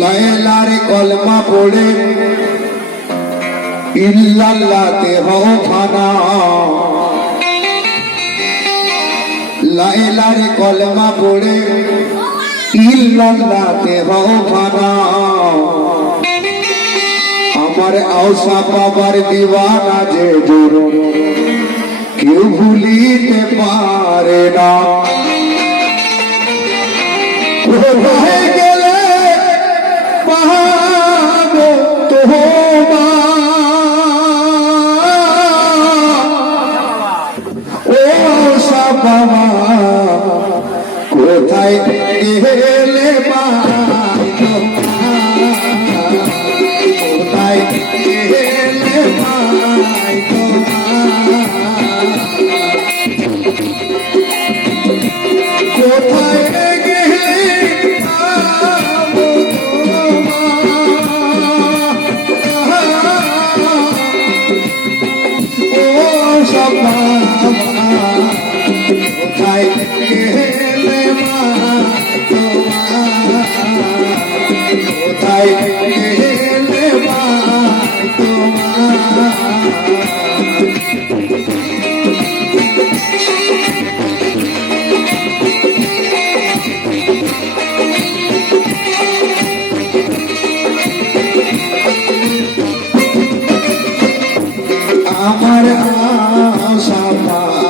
লাইলার কলমা পড়ে ইল্লাল্লাহতে হও ফানা, লাইলার কলমা পড়ে ইল্লাল্লাহতে হও ফানা। আমার আওসা বাবার দিওয়ানা যে জোর কেউ ভুলিতে পারে না। কোথায় গেলে পাবো তোমার, ও আওসা বাবা কোথায় গেলে পাই তোমার, কোথায় গেলে পাই তোমার, কোথায় গেলে পাবো তোমার, ও সবা কোথায় গেলে পাই তোমার, কোথায় গেলে পাই তোমার। আমার আশা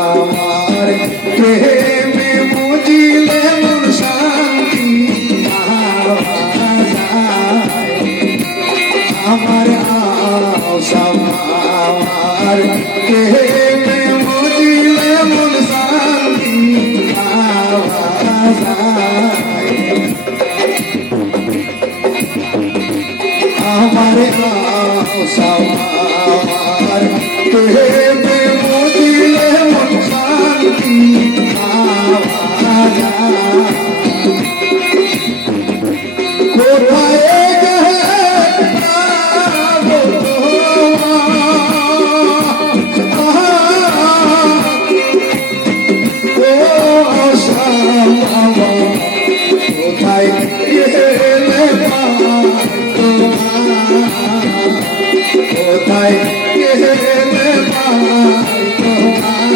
আমার প্রেমে বুঝিলে মন শান্তি পাওয়া যায়। আমার আশা আমার প্রেমে বুঝিলে মন শান্তি পাওয়া যায়। আমার আশা আমার প্রেমে বুঝিলে মন শান্তি পাওয়া যায়। কোথায় গেলে পাবো তোমার, ও আশা বাবা কোথায় গেলে পাই তোমার, কোথায় গেলে পাই তোমার।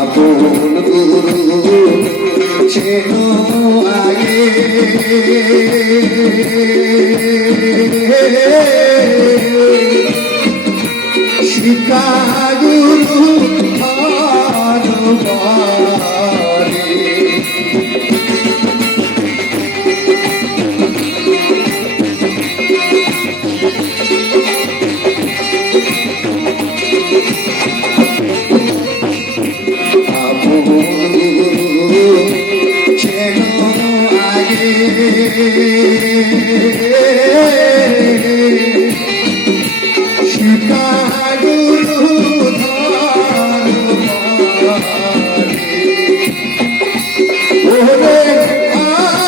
আপন গুরু চেনো আগে, শিকা গুরু ভালোবারে। শিকা গুরু ভালোবারে। ওরে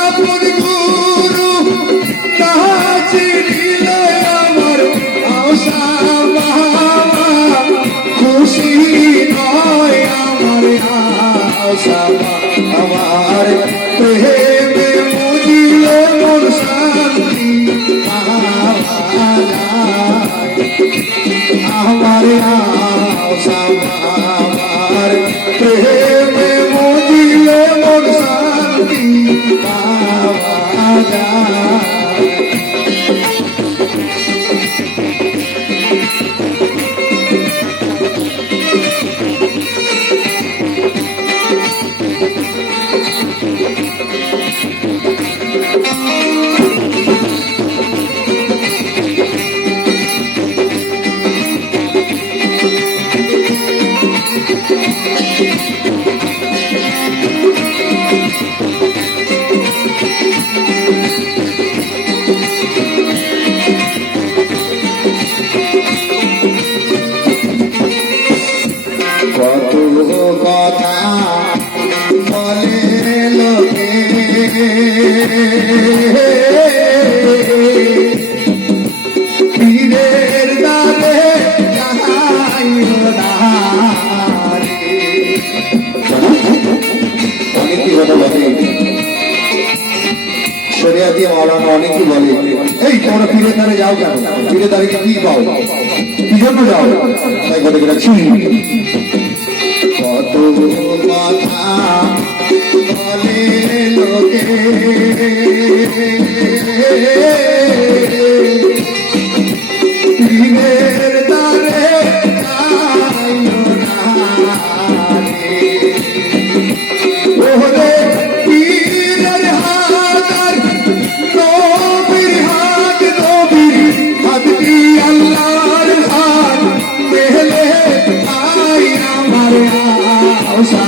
আপন গুরু তাহা চিনিলে আমার আশা বাবা খুশি নয়। আমার আশা আমার প্রেমে বুঝিলে মন শান্তি পীরের দ্বারে যাইও না রে। অনেকে কথা বলে, শরিয়া দিয়ে মাওলানা অনেকে বলে, এই তোমরা পীরের দ্বারে যাও কেন? পীরের দ্বারে কি পাও? কি জন্য যাও? তাই বলে গেছি কত কথা বলে লোকে, পীরের দ্বারে যাইও না রে। ওরে পীরের হাত নবীর হাত, নবীর হাত কি আল্লাহর হাত, মেলে আই আমার আশা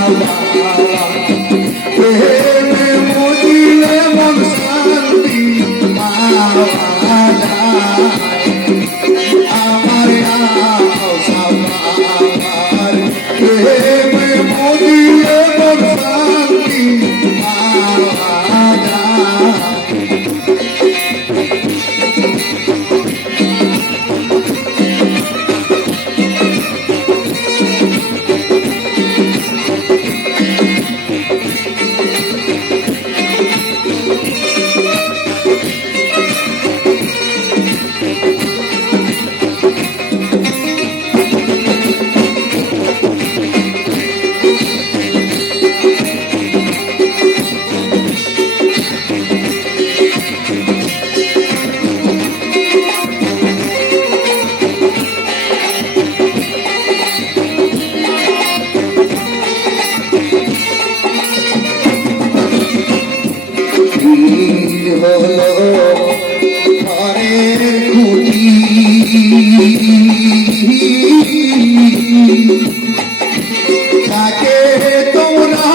প্রেমে মজিলে মন শান্তি পাওয়া যায়। আমার আশা আমার প্রেমে মজিলে মন শান্তি পাওয়া যায়। পীর হলো ঘরের খুঁটি, তাকে তোমরা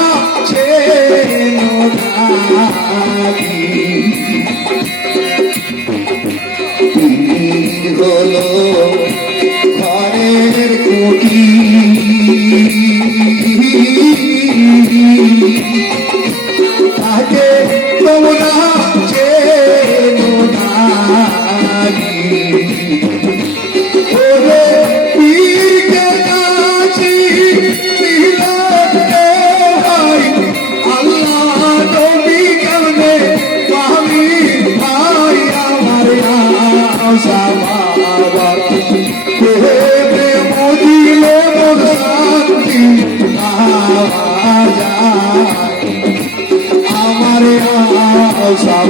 চেনো নাকি? পীর হলো ঘরের খুঁটি, তাকে তোমরা চেনো নাকি? ওরে পীরকে কাছে মিলাতে হয়, আল্লাহ নবী কেমনে পাবি ভাই আমার আশা বাবা, প্রেমে মজিলে মন শান্তি পাওয়া যায়। আমার আশা